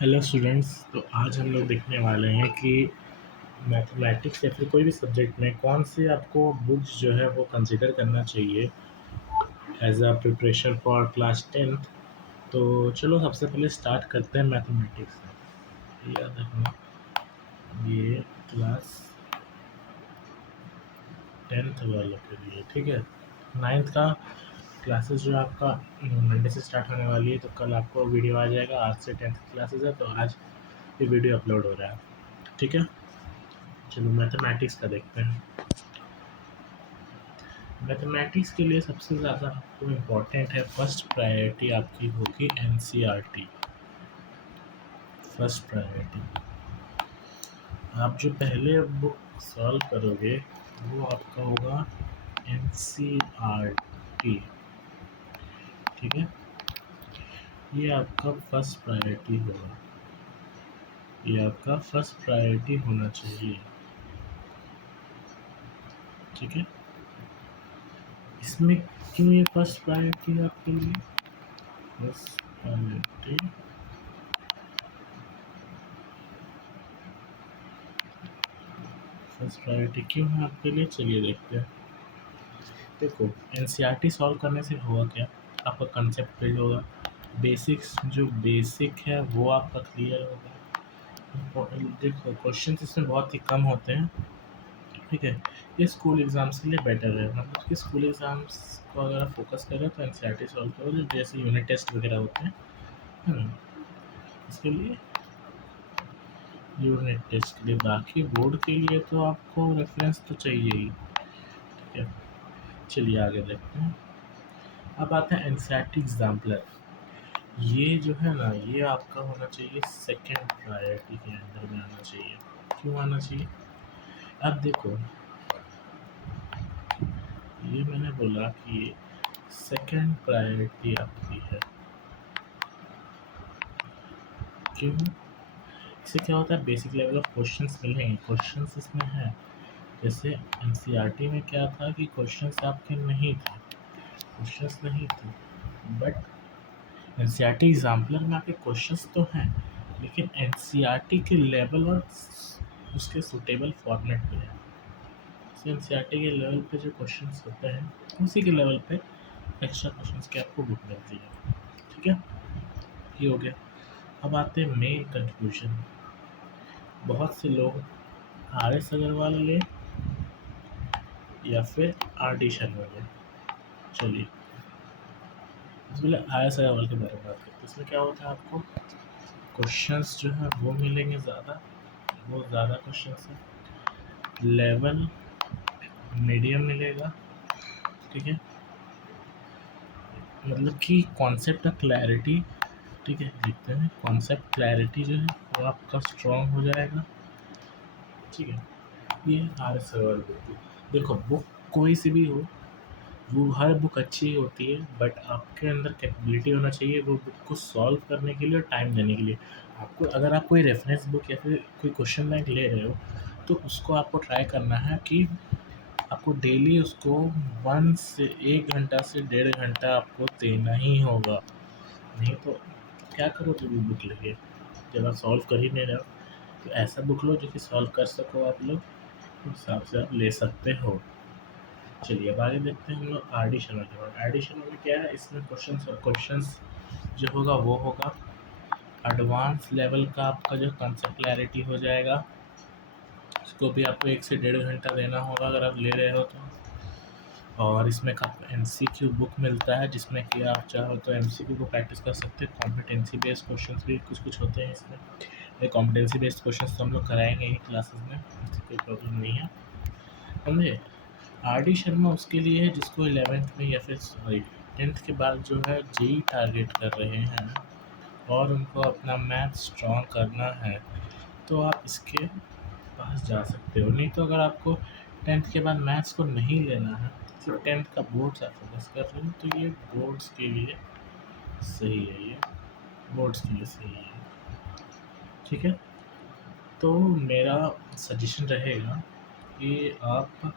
Hello students. तो आज हम लोग देखने वाले हैं कि मैथमेटिक्स या फिर कोई भी सब्जेक्ट में कौन से आपको बुक्स जो है वो कंसिडर करना चाहिए as a preparation for class 10th। तो चलो सबसे पहले स्टार्ट करते हैं मैथमेटिक्स से। याद रखना ये क्लास 10th वालों के लिए, ठीक है। 9th का क्लासेस जो आपका मंडे से स्टार्ट होने वाली है, तो कल आपको वीडियो आ जाएगा। आज से 10th की क्लासेस है, तो आज ये वीडियो अपलोड हो रहा है, ठीक है। चलो मैथमेटिक्स का देखते हैं। मैथमेटिक्स के लिए सबसे ज़्यादा आपको इम्पोर्टेंट है, फर्स्ट प्रायोरिटी आपकी होगी एनसीईआरटी। फर्स्ट प्रायोरिटी आप जो पहले बुक सॉल्व करोगे वो आपका होगा एनसीईआरटी, ठीक है। ये आपका फर्स्ट प्रायोरिटी होगा, ये आपका फर्स्ट प्रायोरिटी होना चाहिए, ठीक है। इसमें क्यों ये फर्स्ट प्रायोरिटी है आपके लिए? फर्स्ट प्रायोरिटी फर्स्ट प्रायोरिटी क्यों है आपके लिए, चलिए देखते हैं। देखो, एनसीईआरटी सॉल्व करने से होगा क्या, आपका कंसेप्ट क्लियर होगा, बेसिक्स जो बेसिक है वो आपका क्लियर होगा। देखो क्वेश्चन इसमें बहुत ही कम होते हैं, ठीक है। ये स्कूल एग्ज़ाम्स के लिए बेटर है, मतलब कि स्कूल एग्ज़ाम्स को अगर आप फोकस करें तो एनसीईआरटी सॉल्व करो, जो जैसे यूनिट टेस्ट वगैरह होते हैं, है ना, इसके लिए यूनिट टेस्ट के लिए। बाकी बोर्ड के लिए तो आपको रेफरेंस तो चाहिए ही, ठीक है। चलिए आगे देखते हैं। अब आते हैं एनसीईआरटी एग्जाम्पलर। ये जो है ना, ये आपका होना चाहिए सेकंड प्रायोरिटी के अंदर में आना चाहिए। क्यों आना चाहिए? अब देखो, ये मैंने बोला कि ये सेकंड प्रायोरिटी आपकी है। क्यों? इससे क्या होता है, बेसिक लेवल ऑफ क्वेश्चंस मिलेंगे, क्वेश्चंस इसमें है। जैसे एनसीईआरटी में क्या था कि क्वेश्चंस आपके नहीं थे, क्वेश्चंस नहीं थे, बट एनसीईआरटी एग्जाम्पलर में आपके क्वेश्चंस तो हैं, लेकिन एनसीईआरटी के लेवल और उसके सूटेबल फॉर्मेट पे है। एनसीईआरटी के लेवल पे जो क्वेश्चंस होते हैं उसी के लेवल पे एक्स्ट्रा क्वेश्चंस की आपको बुक मिलती है, ठीक है। ये हो गया। अब आते हैं मेन कंफ्यूजन। बहुत से लोग आर एस अग्रवाल ले या फिर आर डी शर्मा ले। चलिए पहले आर एस अग्रवाल के बारे में बात करते हैं। इसमें क्या होता है, आपको क्वेश्चंस जो है वो मिलेंगे ज़्यादा, वो ज़्यादा क्वेश्चंस है, लेवल मीडियम मिलेगा, ठीक है। मतलब कि कॉन्सेप्ट का क्लैरिटी, ठीक है, देखते हैं कॉन्सेप्ट क्लैरिटी जो है वो आपका स्ट्रॉन्ग हो जाएगा, ठीक है। ये आर एस अग्रवाल बुक। देखो बुक कोई सी भी हो, वो हर बुक अच्छी होती है, बट आपके अंदर कैपेबिलिटी होना चाहिए वो बुक को सॉल्व करने के लिए और टाइम देने के लिए। आपको अगर आप कोई रेफरेंस बुक या फिर कोई क्वेश्चन बैंक ले रहे हो, तो उसको आपको ट्राई करना है कि आपको डेली उसको 1 से 1 घंटा से 1.5 घंटा आपको देना ही होगा। नहीं तो क्या करोगे वो बुक लेके, जब आप सॉल्व कर ही नहीं रहे हो। तो ऐसा बुक लो जो कि सॉल्व कर सको आप लोग, उस हिसाब से आप ले सकते हो। चलिए अब आगे देखते हैं हम लोग आर डी शर्मा के बाद। आर डी शर्मा में क्या है, इसमें क्वेश्चंस जो होगा वो होगा एडवांस लेवल का, आपका जो कंसेप्ट क्लैरिटी हो जाएगा, उसको भी आपको 1 से 1.5 घंटा देना होगा अगर आप ले रहे हो तो। और इसमें आपको एमसीक्यू बुक मिलता है, जिसमें कि आप चाहो तो एमसीक्यू को प्रैक्टिस कर सकते हैं। कॉम्पिटेंसी बेस्ड क्वेश्चंस भी कुछ कुछ होते हैं इसमें। ये कॉम्पिटेंसी बेस्ड क्वेश्चंस तो हम लोग कराएंगे ही क्लासेस में, इससे कोई प्रॉब्लम नहीं है, समझे। आर डी शर्मा उसके लिए है जिसको 11th में या फिर सॉरी 10th के बाद जो है जेई टारगेट कर रहे हैं और उनको अपना मैथ स्ट्रॉन्ग करना है, तो आप इसके पास जा सकते हो। नहीं तो अगर आपको 10th के बाद मैथ्स को नहीं लेना है, सिर्फ 10th का बोर्ड्स आप फोकस कर रहे हो, तो ये बोर्ड्स के लिए सही है, ये बोर्ड्स के लिए सही है, ठीक है। तो मेरा सजेशन रहेगा कि आप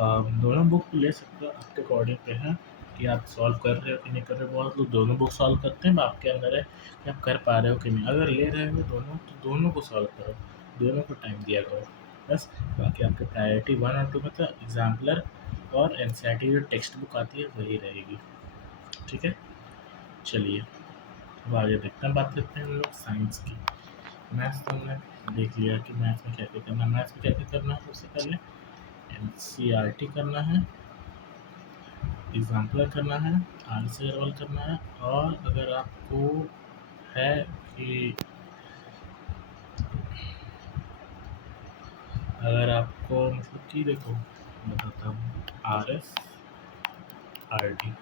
दोनों बुक ले सकते हो, आपके अकॉर्डिंग पे है। कि आप सॉल्व कर रहे हो कि नहीं कर रहे हो। बहुत लोग दोनों बुक सॉल्व करते हैं, आपके अंदर है कि आप कर पा रहे हो कि नहीं। अगर ले रहे हो दोनों तो दोनों को सॉल्व करो, दोनों को टाइम दिया करो बस। बाकी आपके प्रायोरिटी 1 और 2 में तो एग्जाम्पलर और एनसीईआरटी जो टेक्स्ट बुक आती है वही रहेगी। ठीक है, चलिए अब आगे देखते हैं, बात करते हैं हम लोग साइंस की। मैथ्स तो हमने देख लिया कि मैथ्स में क्या क्या करना है। मैथ्स में क्या क्या करना है, सबसे पहले एनसीईआरटी करना है, एग्जाम्पलर करना है, आर से अगरवाल करना है। और अगर आपको है कि अगर आपको मतलब कि देखो बताता हूँ, RS RD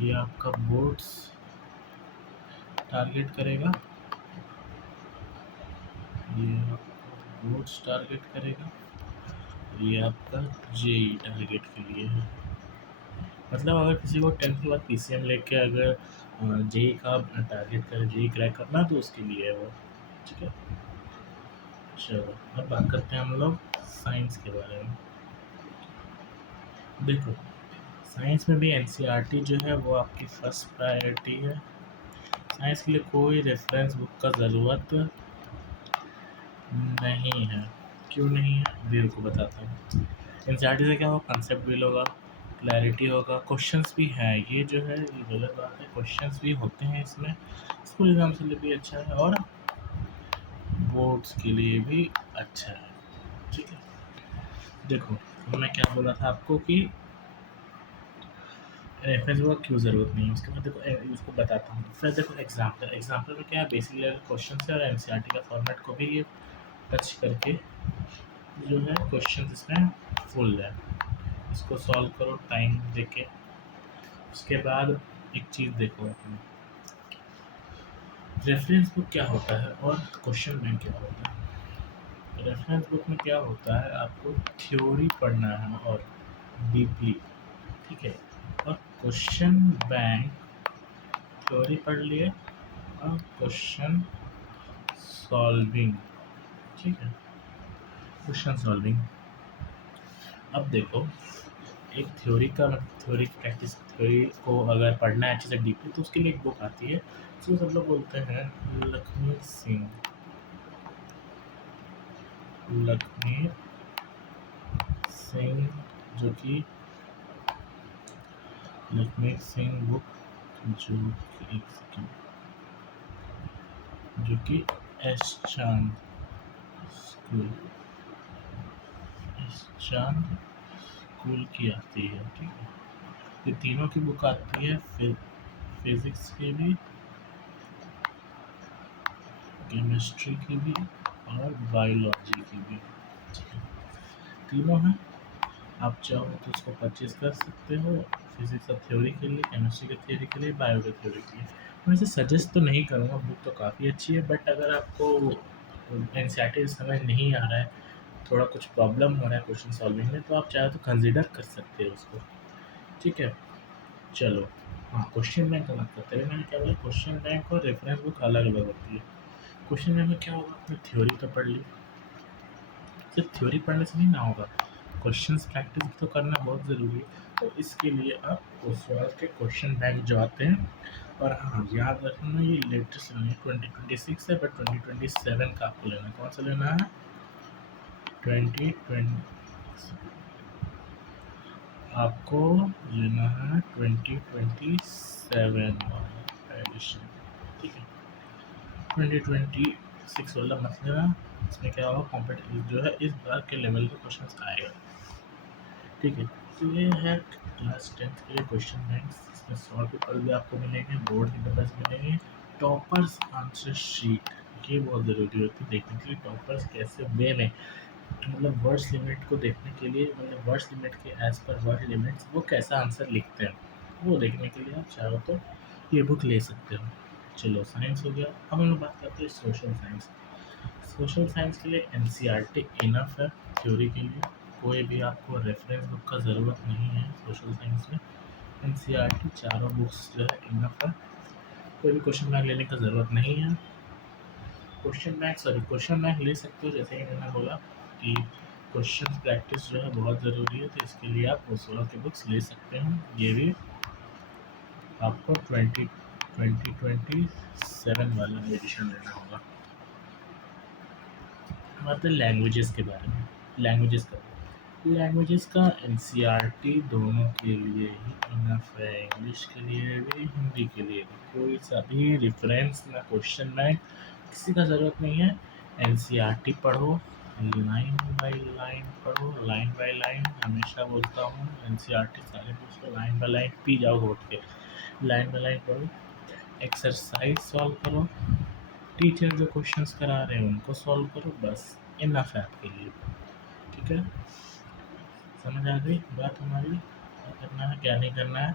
ये आपका बोर्ड्स टारगेट करेगा, ये आपका बोर्ड्स टारगेट करेगा, ये आपका जेई टारगेट के लिए है। मतलब अगर किसी को 10th के बाद PCM लेके अगर जेई का टारगेट करे, जेई क्रैक करना, तो उसके लिए है वो। ठीक है, चलो अब बात करते हैं हम लोग साइंस के बारे में। देखो साइंस में भी एनसीईआरटी जो है वो आपकी फर्स्ट प्रायोरिटी है। साइंस के लिए कोई रेफरेंस बुक का ज़रूरत नहीं है। क्यों नहीं है, अभी को बताता हूँ। एनसीईआरटी से क्या होगा, कंसेप्ट बिल होगा, क्लैरिटी होगा, क्वेश्चंस भी हैं। ये जो है ये गलत बात है, क्वेश्चंस भी होते हैं इसमें। स्कूल एग्जाम के लिए भी अच्छा है और बोर्ड्स के लिए भी अच्छा है। ठीक है, देखो मैं क्या बोला था आपको कि रेफरेंस बुक क्यों ज़रूरत नहीं है। उसके बाद देखो इसको बताता हूँ। फिर देखो एग्जाम्पल में क्या है, बेसिक लेवल क्वेश्चन है और एनसीईआरटी का फॉर्मेट को भी ये टच करके जो है क्वेश्चन इसमें फुल है, इसको सॉल्व करो टाइम देके। उसके बाद एक चीज़ देखो अपनी, रेफरेंस बुक क्या होता है और क्वेश्चन बैंक क्या होता है। रेफरेंस बुक में क्या होता है, आपको थ्योरी पढ़ना है और डीपली, ठीक है। और क्वेश्चन बैंक थ्योरी पढ़ लिए और क्वेश्चन सॉल्विंग, ठीक है, क्वेश्चन सॉल्विंग। अब देखो एक थ्योरी का थ्योरी प्रैक्टिस, थ्योरी को अगर पढ़ना है अच्छे से डीपली, तो उसके लिए एक बुक आती है, उसको सब लोग बोलते हैं लखमीर सिंह, जो कि लखमीर सिंह बुक, जो कि एक सेकेंड, जो कि एस चांद स्कूल की आती है। ठीक है, ये तीनों की बुक आती है, फिजिक्स की भी, केमिस्ट्री की भी और बायोलॉजी की भी। तीनों हैं, आप चाहो तो उसको परचेज कर सकते हो, फिजिक्स का थ्योरी के लिए, केमिस्ट्री के थ्योरी के लिए, बायो के थ्योरी के लिए। मैं इसे सजेस्ट तो नहीं करूँगा, बुक तो काफ़ी अच्छी है, बट अगर आपको एनसीईआरटी समझ नहीं आ रहा है, थोड़ा कुछ प्रॉब्लम हो रहा है क्वेश्चन सॉल्विंग में, तो आप चाहे तो कंसिडर कर सकते हो उसको। ठीक है, चलो हाँ, क्वेश्चन बैंक का बात करते हैं। मैंने क्या बोला, क्वेश्चन बैंक और रेफरेंस बुक अलग अलग होती है। क्वेश्चन बैंक में क्या होगा, आपने थ्योरी तो पढ़ ली, सिर्फ थ्योरी पढ़ने से नहीं ना होगा, क्वेश्चंस प्रैक्टिस तो करना बहुत ज़रूरी है। तो इसके लिए आप ओसवाल के क्वेश्चन बैंक जो आते हैं, और हाँ याद रखना ये लेटेस्ट नहीं है, 2026 है, बट 2027 का आपको लेना है। कौन सा लेना है, 2020 आपको लेना है 2027 वाला एडिशन। ठीक है, 2026 वाला मत लेना, इसमें क्या होगा, कॉम्पिटिटिव जो है इस बार के लेवल के क्वेश्चन आएगा। ठीक है, तो ये है क्लास 10th के लिए क्वेश्चन बैंक्स। इसमें 100 पेपर भी आपको मिलेंगे, बोर्ड के पेपर्स मिलेंगे, टॉपर्स आंसर शीट, ये बहुत ज़रूरी होती है देखने के लिए, टॉपर्स कैसे वे में, मतलब वर्ड्स लिमिट को देखने के लिए, मतलब वर्ड्स लिमिट के एज पर वर्ड लिमिट्स वो कैसा आंसर लिखते हैं, वो देखने के लिए आप चाहो तो ये बुक ले सकते हो। चलो साइंस हो गया, अब हम लोग बात करते हैं सोशल साइंस। सोशल साइंस के लिए एनसीईआरटी इनफ है, थ्योरी के लिए कोई भी आपको रेफरेंस बुक का ज़रूरत नहीं है। सोशल साइंस में एनसीईआरटी चारों बुक्स जो है इनफ है, कोई भी क्वेश्चन बैंक लेने का ज़रूरत नहीं है। क्वेश्चन बैंक ले सकते हो, जैसे कि मैंने बोला कि क्वेश्चन प्रैक्टिस जो है बहुत ज़रूरी है, तो इसके लिए आप ओसोला की बुक्स ले सकते हैं। ये भी आपको 2027 वाला एडिशन लेना होगा। बात है लैंग्वेजेस के बारे में। लैंग्वेजेस का एनसीईआरटी दोनों के लिए ही इनफ है, इंग्लिश के लिए भी हिंदी के लिए भी। कोई सा भी रेफरेंस ना क्वेश्चन बैंक किसी का ज़रूरत नहीं है। एनसीईआरटी पढ़ो, लाइन बाय लाइन पढ़ो, लाइन बाय लाइन हमेशा बोलता हूँ। एनसीईआरटी सारे बुक्स को लाइन बाय लाइन पी जाओ घोट के, लाइन बाय लाइन पढ़ो, एक्सरसाइज सॉल्व करो, टीचर जो क्वेश्चंस करा रहे हैं उनको सॉल्व करो, बस इनफ है आपके लिए। ठीक है, समझ आ गई बात हमारी, क्या करना है क्या नहीं करना है।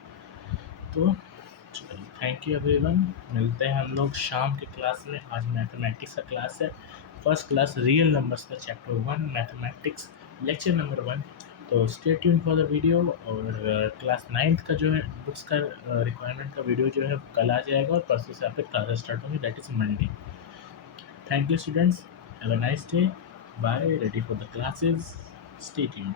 तो चलिए, थैंक यू एवरीवन, मिलते हैं हम लोग शाम के क्लास में। आज मैथमेटिक्स का क्लास है, फर्स्ट क्लास रियल नंबर्स का चैप्टर 1 मैथमेटिक्स, लेक्चर नंबर 1। तो stay tune for the video. और क्लास 9th का जो है बुक्स का रिक्वायरमेंट का वीडियो जो है कल आ जाएगा, और परसों से आपके क्लासेस स्टार्ट होंगे, that is Monday. Thank you students, have a nice day, bye, ready for the classes, stay tuned.